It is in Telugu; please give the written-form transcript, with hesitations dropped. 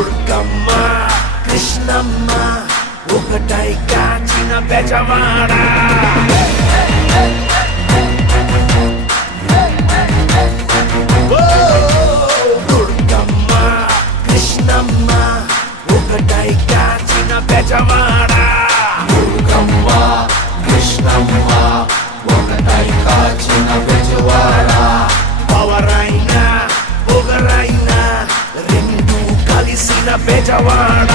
దుర్గమ్మ కృష్ణమ్మ ఒకటై కాచిన బెజవాడ దుర్గమ్మ కృష్ణమ్మ ఒకటై కాచిన బెజవాడ దుర్గమ్మ కృష్ణమ్మ ఒకటై కాచిన బెజవాడ పవరైనా పొగరైనా రెండు కలిసిన బెజవాడ